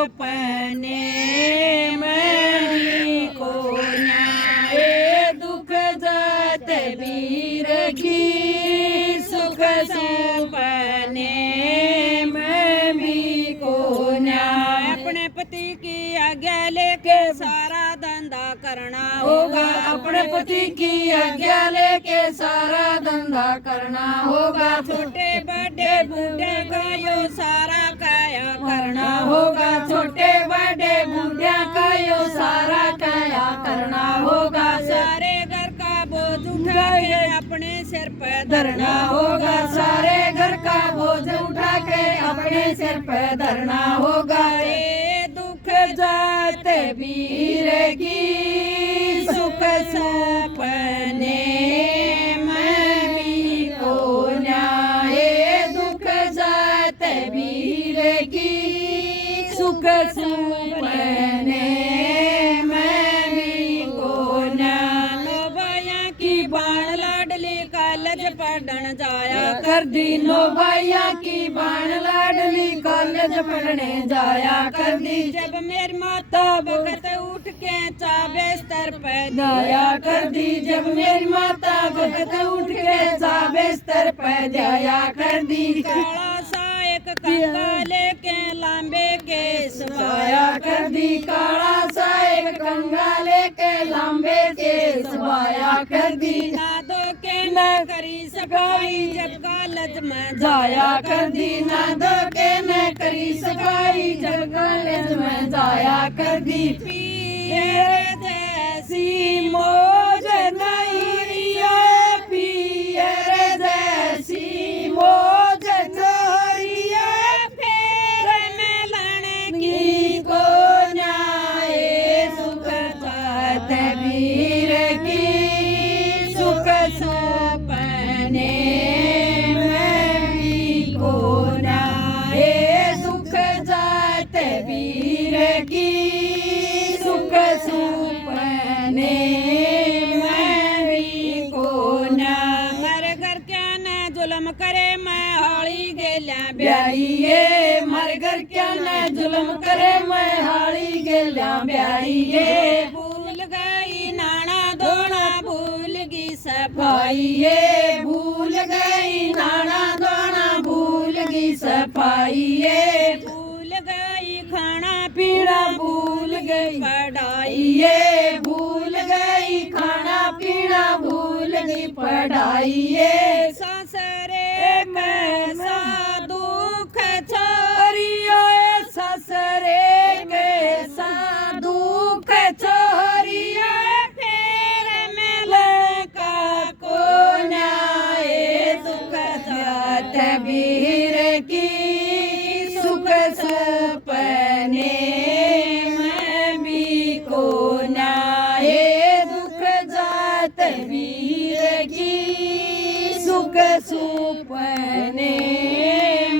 सपने में को न्याय दुख जात वीर की सुख सपने में भी को न्याय अपने पति की आज्ञा लेके सारा धंधा करना होगा अपने पति की आज्ञा लेके सारा धंधा करना होगा छोटे बड़े बूढ़े का यो सारा काया करना होगा छोटे बड़े बूढ़िया का यो सारा काया करना होगा सारे घर का बोझ उठा के अपने सिर पे धरना होगा सारे घर का बोझ उठा के अपने सिर पे धरना होगा ये दुख जाते वीर की सुख सपने में भी को न्याय दुख जाते वीर की सुख सपने में भी को न्याय लोबाया की बाण लाडली कॉलेज पढ़न जाया कर दीनो भैया की बाण लाडली कॉलेज पढ़ने जाया कर दी जब मेरी माता बखत उठ के चा बिस्तर पे जाया कर दी जब मेरी माता भगत उठ के चा बिस्तर पे जाया कर दी काला सा एक कंगा लेके लांबे केस जाया कर दी काला सा एक कंगा लेके लंबे के सवाया कर दी ना दो के न करी सफाई जब कॉलेज में जाया कर दी ना दो के न करी सफाई जब कॉलेज में जाया कर दी पीर जैसी मौज नहीं है पियर जैसी मौज नहीं है फेर में लाने की को न्याय सुख जात वीर की सुख सपने में भी को न्याय सुख जात वीर की सुख सपने में भी को न्याय मर घर क्या न जुल्म करे मैं हाली गेल्या ब्याइए मर घर क्या न जुल्म करे मैं हाली गेल्या ब्याइए भूल गई नाना धोना भूल गई सफाई भाइये भूल गई नाना दोना भूल गई सफाइये भूल गई खाना पीड़ा भूल गई पढ़ाई ये भूल गई खाना पीना भूल गई पढ़ाइये ससरे कैसा दुख छोरियो ससरे के सा दुख छोरियो फेर में लड़का को न्याय सुख जात वीर की सुख सपने में भी को न्याय दुख जात वीर की सुख सपने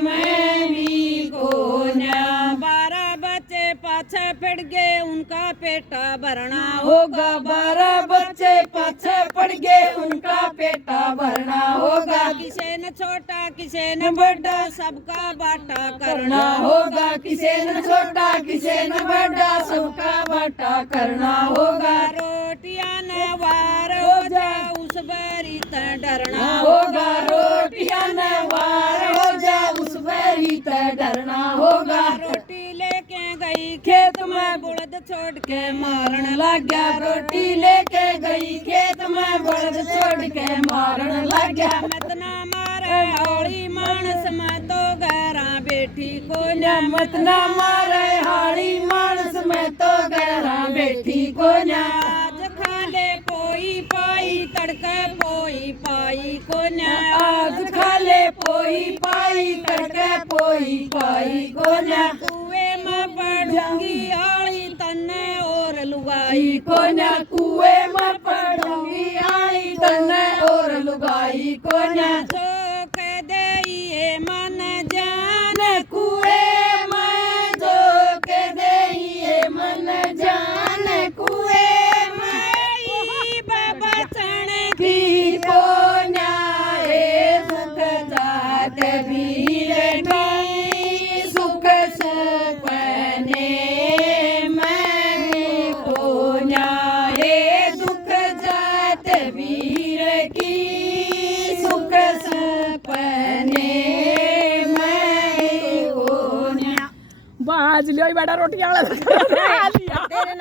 में भी को न्याय 12 बच्चे पाछे पड़ गए उनका पेटा भरना होगा 12 बच्चे पाछे पड़ गए उनका पेटा भरना होगा किसे न छोटा किसे न बड़ा सबका बाटा करना करना होगा किसे न छोटा किसे न बड़ा सबका बाटा करना होगा रोटियां न वार हो जा उस बरी त डरना होगा रोटियां न वार हो जा उस बरी ते डरना होगा रोटी लेके गई खेत में बुलद छोड़ के मारन लग गया रोटी लेके गई खेत में बलद छोड़ के मारन लग गया मत ना मारे हौली मानस में तो गहरा बेटी को न मत ना मारे हाड़ी मानस में तो गहरा बेटी को ना आज खा ले पोई पाई तड़के पोई पाई को न आज खा ले पोई पाई तड़के पोई पाई को ना कुएं में पड़ूंगी आली तन्ने और लुगाई को ना कुएं में पड़ूंगी आई तने और लुगाई को ना जो कह दे ये मन जान कुएं में जो के दे ये मन जान कुएं में बाबा चढ़ की को न्याय सुख जात वीर की सुख सपने आज लियो ही बेटा रोटियां वाला लिया